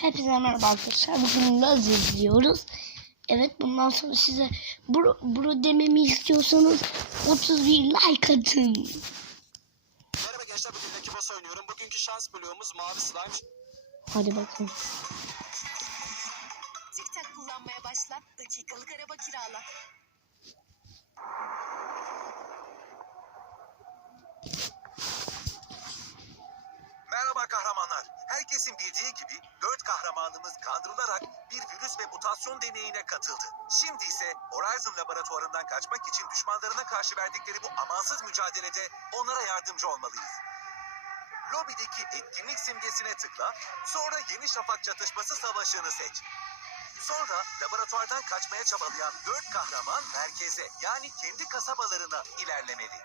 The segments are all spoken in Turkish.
Hepinize merhaba arkadaşlar. Bugün Laz izliyoruz. Evet bundan sonra size bro, bro dememi istiyorsanız 31 like atın. Merhaba gençler bugün Lucky Boss oynuyorum. Bugünkü şans bloğumuz mavi slime. Hadi bakın. Tik tak kullanmaya başla. Dakikalık araba kirala. Merhaba kahramanlar. Herkesin bildiği gibi dört kahramanımız kandırılarak bir virüs ve mutasyon deneyine katıldı. Şimdi ise Horizon laboratuvarından kaçmak için düşmanlarına karşı verdikleri bu amansız mücadelede onlara yardımcı olmalıyız. Lobideki etkinlik simgesine tıkla, sonra Yeni Şafak Çatışması Savaşı'nı seç. Sonra laboratuvardan kaçmaya çabalayan dört kahraman merkeze yani kendi kasabalarına ilerlemeli.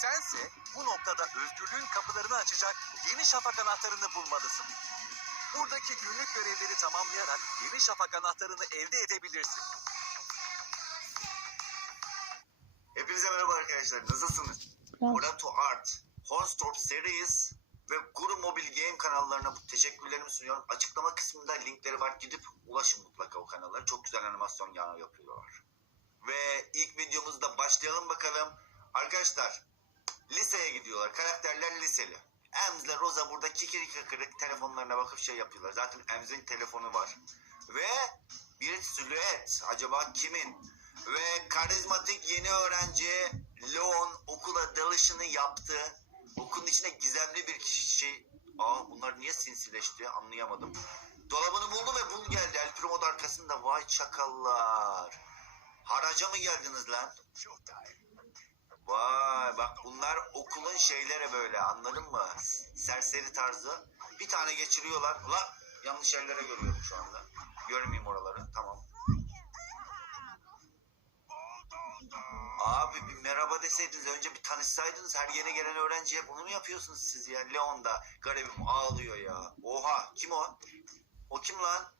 Sense bu noktada özgürlüğün kapılarını açacak yeni şafak anahtarını bulmalısın. Buradaki günlük görevleri tamamlayarak yeni şafak anahtarını elde edebilirsin. Hepinize merhaba arkadaşlar. Nasılsınız? Bravo. Olato Art, Hornstorp Series ve Guru Mobil Game kanallarına bu teşekkürlerimi sunuyorum. Açıklama kısmında linkleri var. Gidip ulaşın mutlaka o kanallara. Çok güzel animasyon yapıyorlar. Ve ilk videomuzda başlayalım bakalım. Arkadaşlar liseye gidiyorlar. Karakterler liseli. Ems ile Rosa burada kikiri kıkırık telefonlarına bakıp şey yapıyorlar. Zaten Ems'in telefonu var. Ve bir silüet. Acaba kimin? Ve karizmatik yeni öğrenci Leon okula dalışını yaptı. Okulun içine gizemli bir kişi... Aa bunlar niye sinsileşti anlayamadım. Dolabını buldu ve bul geldi. El Primo da arkasında. Vay çakallar. Haraca mı geldiniz lan? Vay bak bunlar okulun şeyleri böyle anladın mı? Serseri tarzı. Bir tane geçiriyorlar. Ulan yanlış yerlere görüyorum şu anda. Görmeyeyim oraları. Tamam. Abi bir merhaba deseydiniz önce bir tanışsaydınız her yeni gelen öğrenciye bunu mu yapıyorsunuz siz ya? Leon da garibim ağlıyor ya. Oha kim o? O kim lan?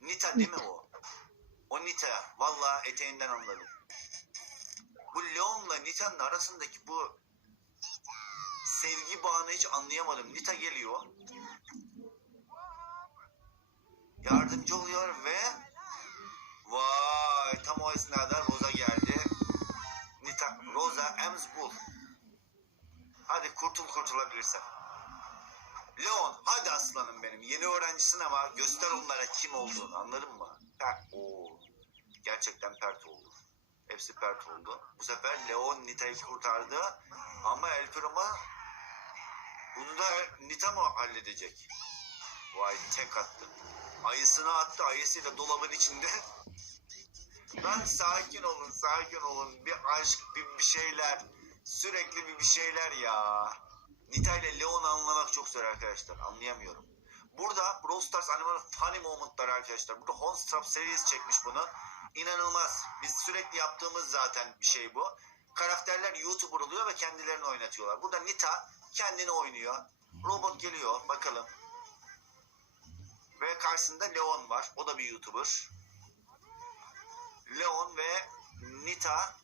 Nita değil mi o? O Nita. Valla eteğinden anladım. Bu Leon'la Nita'nın arasındaki bu sevgi bağını hiç anlayamadım. Nita geliyor. Yardımcı oluyor ve vay tam o esnada Rosa geldi. Nita, Rosa Ems bul. Hadi kurtul kurtulabilirsen. Leon hadi aslanım benim. Yeni öğrencisin ama göster onlara kim olduğunu anladın mı? Ha, oo. Gerçekten pert oldu. Hepsi pert oldu. Bu sefer Leon Nita'yı kurtardı. Ama El Primo bunu da Nita mı halledecek? Vay tek attı. Ayısını attı. Ayısıyla dolabın içinde. Lan sakin olun, sakin olun. Bir aşk, bir, bir şeyler. Sürekli bir bir şeyler ya. Nita ile Leon'u anlamak çok zor arkadaşlar. Anlayamıyorum. Burada Brawl Stars Animal Funny Moment'lar arkadaşlar. Burada Hornstrap Series çekmiş bunu. İnanılmaz. Biz sürekli yaptığımız zaten bir şey bu. Karakterler YouTuber oluyor ve kendilerini oynatıyorlar. Burada Nita kendini oynuyor. Robot geliyor. Bakalım. Ve karşısında Leon var. O da bir YouTuber. Leon ve Nita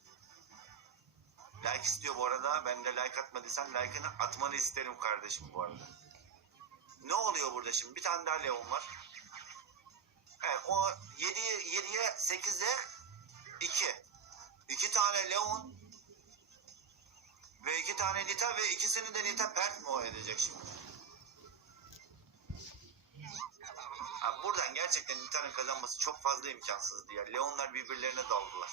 like istiyor bu arada. Ben de like atmadıysan like'ını atmanı isterim kardeşim bu arada. Ne oluyor burada şimdi? Bir tane daha Leon var. Evet o 7'ye 7'ye 8'e 2. 2 tane Leon ve 2 tane Nita ve ikisini de Nita pert mi o edecek şimdi? Ha, buradan gerçekten Nita'nın kazanması çok fazla imkansızdı ya. Leonlar birbirlerine daldılar.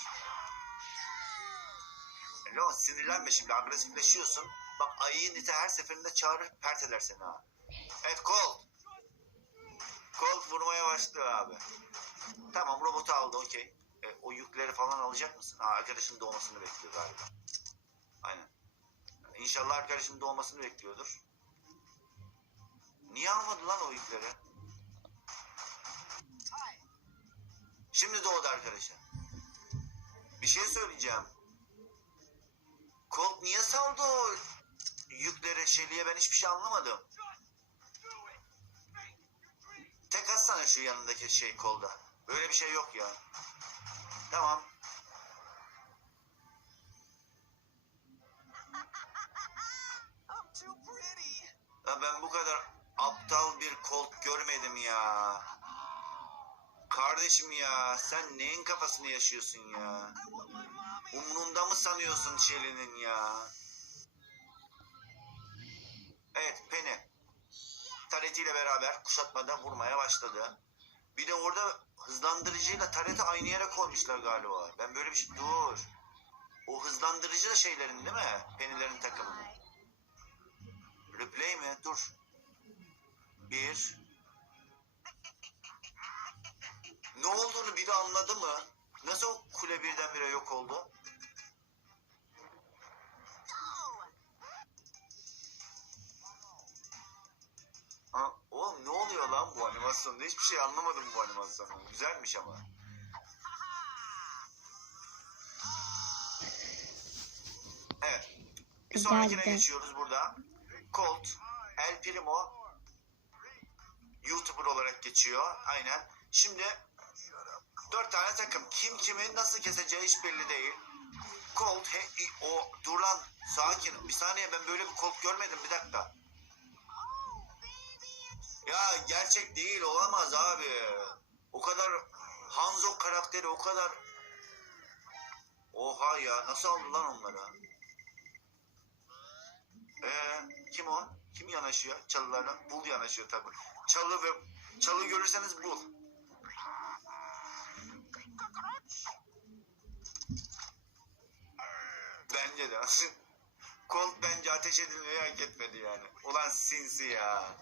Leon sinirlenme şimdi agresifleşiyorsun. Bak ayıyı Nita her seferinde çağırır pert eder seni ha. Evet Colt. Colt vurmaya başlıyor abi. Tamam robotu aldı okey. E, o yükleri falan alacak mısın? Ha, arkadaşın doğmasını bekliyor galiba. Aynen. İnşallah arkadaşın doğmasını bekliyordur. Niye almadı lan o yükleri? Şimdi doğdu arkadaşlar. Bir şey söyleyeceğim. Colt niye saldı o yükleri Shelly'e ben hiçbir şey anlamadım. Tek atsana şu yanındaki şey kolda. Öyle bir şey yok ya. Tamam. Ya ben bu kadar aptal bir Colt görmedim ya. Kardeşim ya sen neyin kafasını yaşıyorsun ya? Umrunda mı sanıyorsun Şeli'nin ya? Taretiyle beraber kuşatmadan vurmaya başladı. Bir de orada hızlandırıcıyla tareti aynı yere koymuşlar galiba. Ben böyle bir şey... Dur. O hızlandırıcı da şeylerin değil mi? Penny'lerin takımının. Replay mi? Dur. Bir. Ne olduğunu biri anladı mı? Nasıl o kule birdenbire yok oldu? Ha, oğlum ne oluyor lan bu animasyonda? Hiçbir şey anlamadım bu animasyonu. Güzelmiş ama. Evet. Bir sonrakine Güzeldi. geçiyoruz burada. Colt, El Primo, YouTuber olarak geçiyor. Aynen. Şimdi dört tane takım. Kim kimi nasıl keseceği hiç belli değil. Colt, he, o dur lan sakin. Bir saniye ben böyle bir Colt görmedim bir dakika. Ya gerçek değil olamaz abi. O kadar Hanzo karakteri o kadar Oha ya nasıl aldı lan onları? Ee, kim o? Kim yanaşıyor çalılarla? Bul yanaşıyor tabii. Çalı ve çalı görürseniz bul. Bence de. Colt bence ateş edilmeyi hak etmedi yani. Ulan sinsi ya.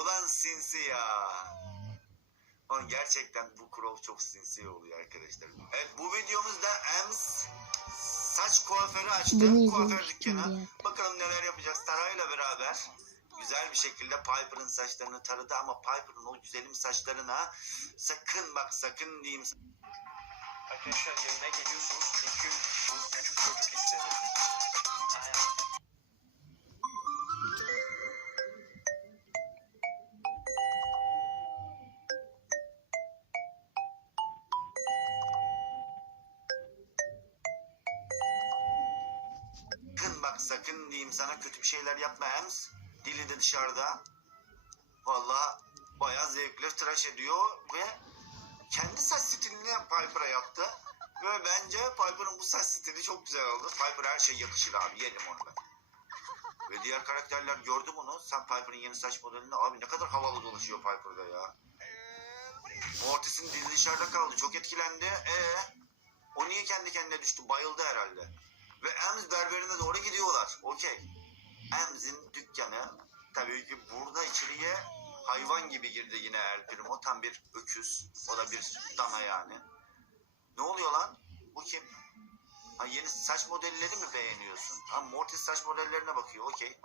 Ulan sinsi ya. Ulan gerçekten bu Crow çok sinsi oluyor arkadaşlar. Evet bu videomuzda Ems saç kuaförü açtı. Bunu Kuaför izlemiştim dükkanı. Bakalım neler yapacak Saray'la beraber. Güzel bir şekilde Piper'ın saçlarını taradı ama Piper'ın o güzelim saçlarına sakın bak sakın diyeyim. Arkadaşlar yanına geliyorsunuz çünkü bu küçük çocuk istedi. Aynen. Sakın bak sakın diyeyim sana kötü bir şeyler yapma Ems. Dili de dışarıda. Valla bayağı zevkle tıraş ediyor ve kendi saç stilini Piper'a yaptı. Ve bence Piper'ın bu saç stili çok güzel oldu. Piper her şey yakışır abi yerim onu ben. Ve diğer karakterler gördü bunu. Sen Piper'ın yeni saç modelini abi ne kadar havalı dolaşıyor Piper'da ya. Mortis'in dili dışarıda kaldı. Çok etkilendi. Ee, o niye kendi kendine düştü? Bayıldı herhalde. Ve Ems berberine doğru gidiyorlar. Okey. Ems'in dükkanı tabii ki burada içeriye hayvan gibi girdi yine El Primo. Tam bir öküz. O da bir dana yani. Ne oluyor lan? Bu kim? Ha, yeni saç modelleri mi beğeniyorsun? Ha, Mortis saç modellerine bakıyor. Okey.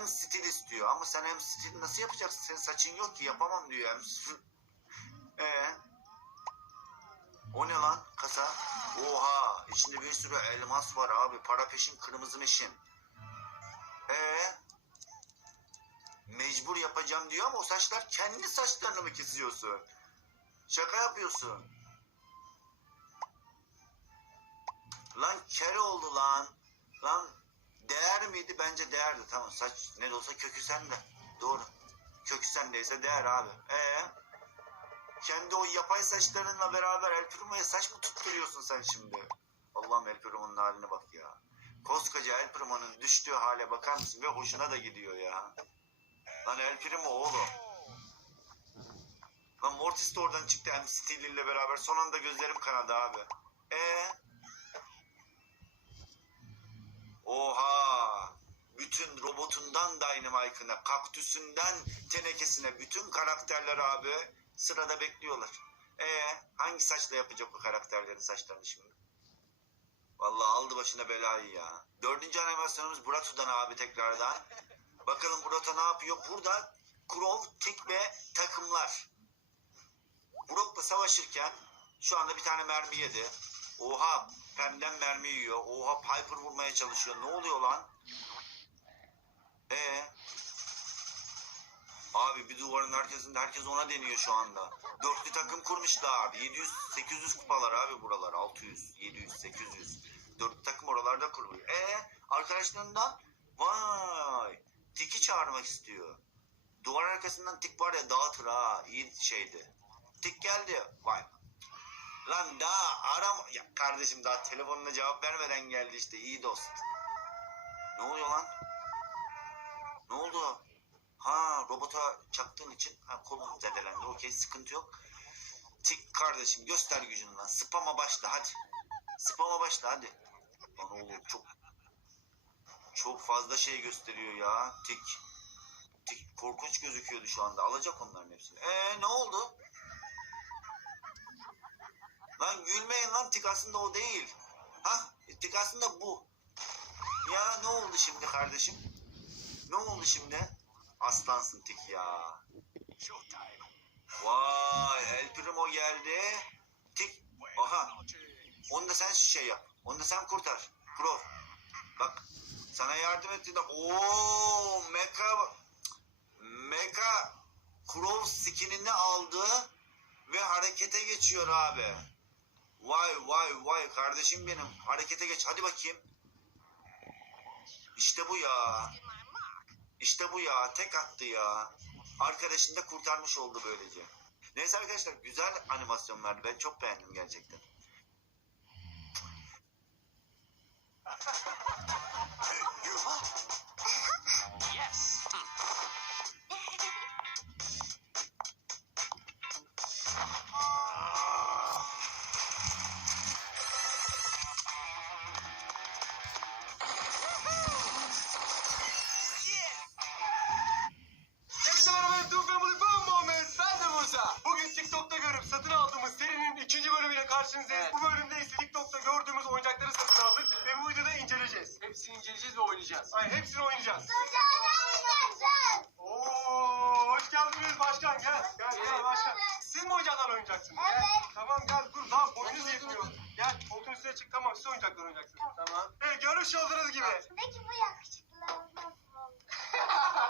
M stil istiyor ama sen M stil nasıl yapacaksın? Senin saçın yok ki yapamam diyor M. Ee, o ne lan kasa? İçinde bir sürü elmas var abi. Para peşin kırmızı meşin. Ee, mecbur yapacağım diyor ama o saçlar kendi saçlarını mı kesiyorsun? Şaka yapıyorsun. Lan kere oldu lan. Lan değer miydi? Bence değerdi. Tamam saç ne de olsa kökü sende. Doğru. Kökü sendeyse değer abi. Ee, kendi o yapay saçlarınla beraber El Primo'ya saç mı tutturuyorsun sen şimdi? Allah'ım El haline bak ya. Koskoca El Primo'nun düştüğü hale bakar mısın? Ve hoşuna da gidiyor ya. Lan El Primo oğlum. Lan Mortis de oradan çıktı hem ile beraber. Son anda gözlerim kanadı abi. E Oha! Bütün robotundan Dynamite'ına, kaktüsünden tenekesine bütün karakterler abi sırada bekliyorlar. E hangi saçla yapacak bu karakterlerin saçlarını şimdi? Vallahi aldı başına belayı ya. Dördüncü animasyonumuz Burato'dan abi tekrardan. Bakalım Burato ne yapıyor? Burada Crow, Tick ve takımlar. Brock'la savaşırken şu anda bir tane mermi yedi. Oha Pem'den mermi yiyor. Oha Piper vurmaya çalışıyor. Ne oluyor lan? Ee? Abi bir duvarın arkasında herkes ona deniyor şu anda. Dörtlü takım kurmuşlar. 700 800 kupalar abi buralar. 600, 700, 800. Dörtlü takım oralarda kuruluyor. Ee, arkadaşlarından vay tiki çağırmak istiyor. Duvar arkasından tik var ya dağıtır ha. İyi şeydi. Tik geldi. Vay. Lan daha aram... Ya kardeşim daha telefonuna cevap vermeden geldi işte. iyi dost. Ne oluyor lan? Ne oldu? Ha robota çaktığın için ha, kolun zedelendi. Okey sıkıntı yok. Tik kardeşim göster gücünü lan. Spama başla hadi. Spama başla hadi. Lan oğlum çok çok fazla şey gösteriyor ya. Tik. Tik korkunç gözüküyordu şu anda. Alacak onların hepsini. Ee ne oldu? Lan gülmeyin lan tik aslında o değil. Hah tik aslında bu. Ya ne oldu şimdi kardeşim? Ne oldu şimdi? Aslansın tik ya. Vay El Primo geldi. Tik. Aha. Onu da sen şey yap. Onu da sen kurtar. Pro. Bak sana yardım etti de. Oo Mecha Mecha Crow skinini aldı ve harekete geçiyor abi. Vay vay vay kardeşim benim. Harekete geç. Hadi bakayım. İşte bu ya. İşte bu ya. Tek attı ya. Arkadaşını da kurtarmış oldu böylece. Neyse arkadaşlar güzel animasyonlardı. Ben çok beğendim gerçekten. Yes. Siz mi oyuncaklarla oynayacaksınız? Evet. Tamam gel dur daha boyunuz yetmiyor. Gel koltuğun üstüne çık tamam siz oyuncaklar oynayacaksınız. Tamam. Evet görmüş olduğunuz gibi. Peki bu yakışıklılar nasıl oldu?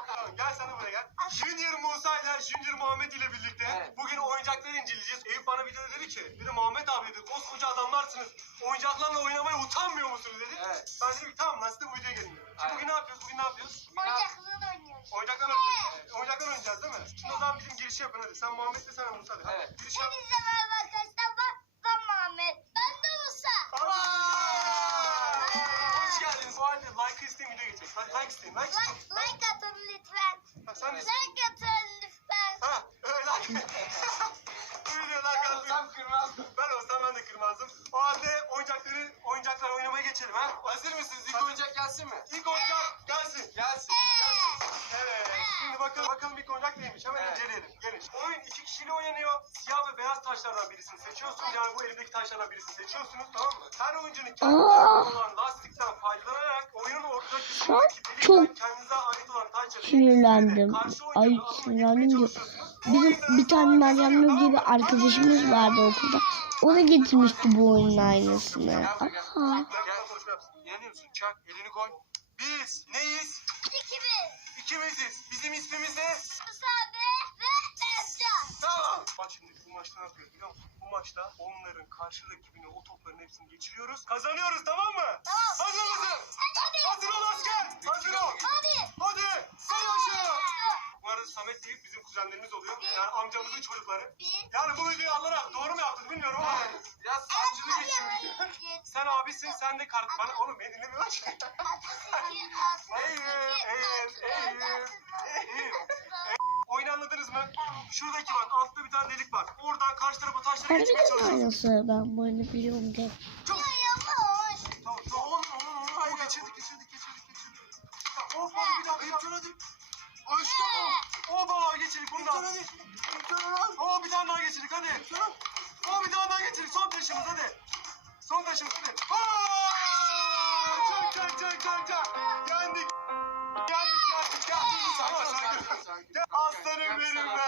Tamam, gel sen de buraya gel. Junior Musa ile Junior Muhammed ile birlikte Evet. bugün oyuncakları inceleyeceğiz. Eyüp bana videoda dedi ki, dedi Muhammed abi dedi, koskoca adamlarsınız, oyuncaklarla oynamaya utanmıyor musunuz dedi. Evet. Ben dedim tamam nasıl da bu videoya gelin. Şimdi bugün ne yapıyoruz, bugün ne yapıyoruz? Oyuncaklarla Oyuncaklar oynayacağız. Evet. Oyuncaklar oynayacağız değil mi? Şimdi o zaman bizim girişi yapın hadi. Sen Muhammed ve sen de Musa de. Hadi, Evet. Giriş yap. Hepinize merhaba arkadaşlar. Ben, ben Muhammed. Ben de Musa. Hoş geldiniz. O halde like isteyin video geçecek. Like, like isteyin, like isteyin. Like, like atın lütfen. Ha, sen de Like atın lütfen. Ha, öyle like. Bu videoya like atın. Tam kırmızı. Ben olsam ben de kırmazdım. O halde oyuncakları, oyuncaklar oynamaya geçelim ha. Hazır mısınız? İlk Hazır. oyuncak gelsin mi? İlk oyuncak gelsin. Gelsin. Bakalım bakalım ilk oyuncak neymiş. Hemen Evet. inceleyelim. Gelin. Oyun iki kişiyle oynanıyor. Siyah ve beyaz taşlardan birisini seçiyorsunuz. Yani bu elimdeki taşlardan birisini seçiyorsunuz. Tamam mı? Her oyuncunun kendi olan lastikten faydalanarak oyunun orta kısmındaki delikten kendinize ait olan taşları sinirlendim. karşı Ay, sinirlendim. Bizim bir tane Meryem Nur gibi arkadaşımız vardı okulda. O da getirmişti bu oyunun aynısını. Aha. Gel konuşma yapsın. İnanıyor musun? Çak. Elini koy. Biz neyiz? İkimiz. İkimiziz. Bizim ismimiz ne? Musa abi ve Ercan. Tamam. Bak şimdi bu maçta ne yapıyoruz biliyor musun? Bu maçta onların karşı rakibine o topların hepsini geçiriyoruz. Kazanıyoruz tamam mı? Tamam. Hazır mısın? Hadi. Hazır ol asker. Hazır ol. Hadi. Hadi. Savaşa. Bu arada Samet deyip bizim kuzenlerimiz oluyor. Yani amcamızın çocukları. Bir. Yani bu videoyu alarak doğru mu yaptın bilmiyorum ama. Biraz sancılı geçiyor. Hadi. Sen abisin sen de kart bana oğlum beni dinlemiyor ki. Eyüp, Eyüp, Eyüp, Eyüp. Oyunu anladınız mı? Şuradaki bak altta bir tane delik var. Oradan karşı tarafa taşları geçmeye Harbiden çalışıyorsun. aynısı. Ben bu oyunu biliyorum de. Tamam tamam. Onu onu onu hayır geçirdik geçirdik geçirdik geçirdik. Tamam, Of hadi bir daha bir daha. Hadi. Açtı o. Oba geçirdik bunu da. hadi. Oo bir tane daha geçirdik hadi. Oo bir tane daha geçirdik. Son taşımız hadi. Son taşımız hadi. Aa! Çak çak çak çak çak. Yendik. Yendik yendik yendik. Ama sakin. Gel aslanım benim be.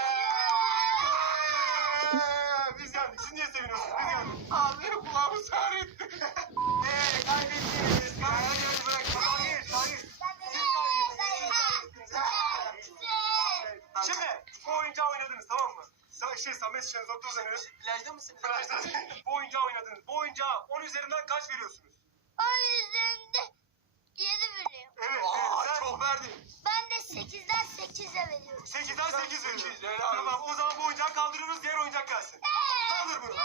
Ee, Biz yendik. Siz niye seviniyorsunuz? Biz yendik. Abi benim kulağımı sağrıttı. Eee kaybettiniz. Hayır bırak. Hayır hayır. Siz kaybettiniz. Şimdi bu oyuncağı oynadınız tamam mı? Samet Şenzot'ta uzanıyor. Plajda mısınız? Arkadaşlar bu oyuncağı oynadınız. Bu oyuncağa 10 üzerinden kaç veriyorsunuz? Onun üzerinde 7 veriyorum. Evet, Aa, sen çok verdin. Ben de 8'den 8'e veriyorum. 8'den 8 Sekiz, veriyorum. helal Tamam o zaman bu oyuncağı kaldırıyoruz diğer oyuncak gelsin. Kaldır bunu.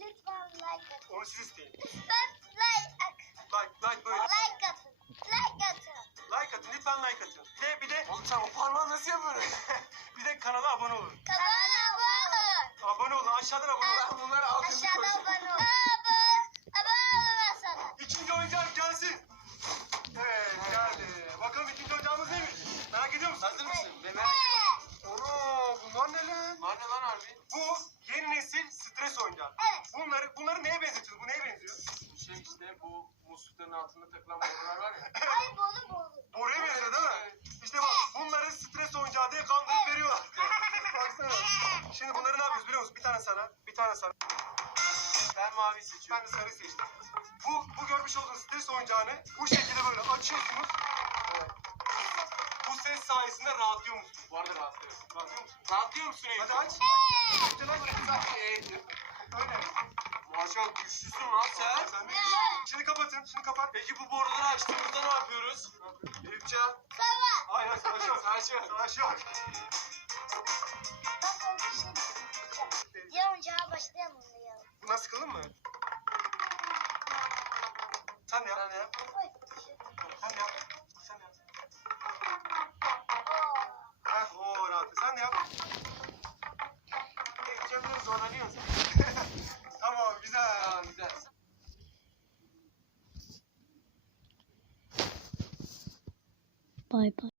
Lütfen like atın. Onu siz isteyin. Lütfen like atın. Like like böyle. Like atın. Like atın. Like atın lütfen like atın. Bir de bir de Oğlum sen o parmağı nasıl yapıyorsun? bir de kanala abone olun. Kanala abone olun. Abone olun aşağıdan abone olun. Ben bunları alt yazı Aşağıda koyacağım. abone olun. Bunları ne yapıyoruz biliyor musun? Bir tane sana, bir tane sana. Ben mavi seçiyorum. Ben de sarı seçtim. Bu, bu görmüş olduğunuz stres oyuncağını bu şekilde böyle açıyorsunuz. Evet. Bu ses sayesinde rahatlıyor musunuz? Bu arada rahatlıyorum. Rahatlıyor musun? Rahatlıyor musun Eyüp? Hadi aç. Önce lan böyle. Öyle. Maşallah güçlüsün lan sen. Sen Şimdi kapatın, şimdi kapat. Peki bu boruları açtığımızda ne yapıyoruz? Sabah. Hayır, hayır, savaş yok. Savaş yok. Savaş yok. Buna sıkıldın mı? Sen de yap. Sen de yap.